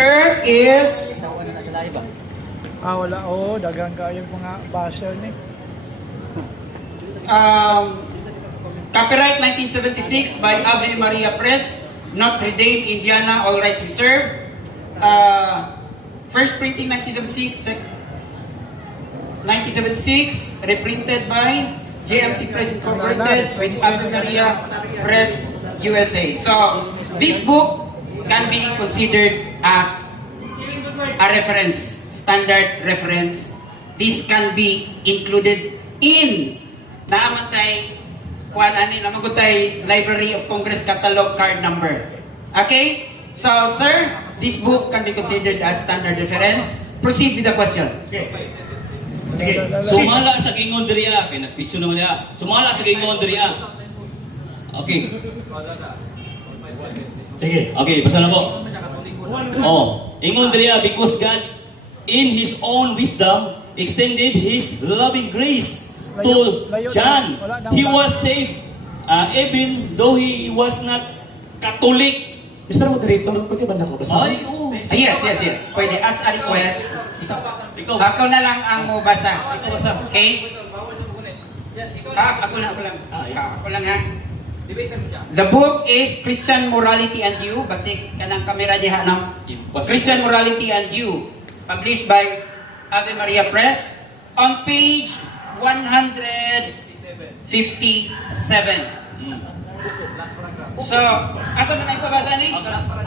answer is Wala. Dagang kayo mga basher ni. Copyright 1976 by Ave Maria Press, Notre Dame, Indiana, all rights reserved. First printing 1976, reprinted by JMC Press Incorporated with Ave Maria Press USA. So, this book can be considered as a reference, standard reference. This can be included in naamantay kuan ani namagutay Library of Congress catalog card number. Okay? So, sir, this book can be considered as standard reference. Proceed with the question. Sige. Sumala sa gingon diriya. Kaya nag-question naman niya. Sumala sa gingon diriya. Okay. Sige. Okay, basta na po. Ingon diriya, because God in His own wisdom extended His loving grace to John. He was saved even though he was not Catholic. Mr. Moderator, pwede ba nakabasa? Ay, oo. Yes. Pwede. As a request, ako na lang ang mabasa. Okay? Ako lang ha. The book is Christian Morality and You. Basik kanang kamera diha no? Christian Morality and You. Published by Ave Maria Press. On page 157. So, asa na yung pabasa ni?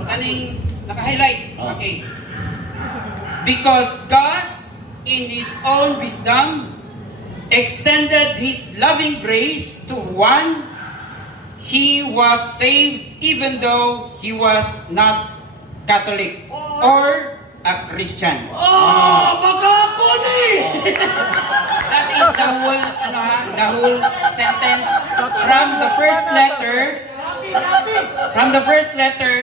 Kaning naka-highlight. Okay. Because God, in His own wisdom, extended His loving grace to one, he was saved even though he was not Catholic or a Christian. Baka ako ni! That is the whole sentence from the first letter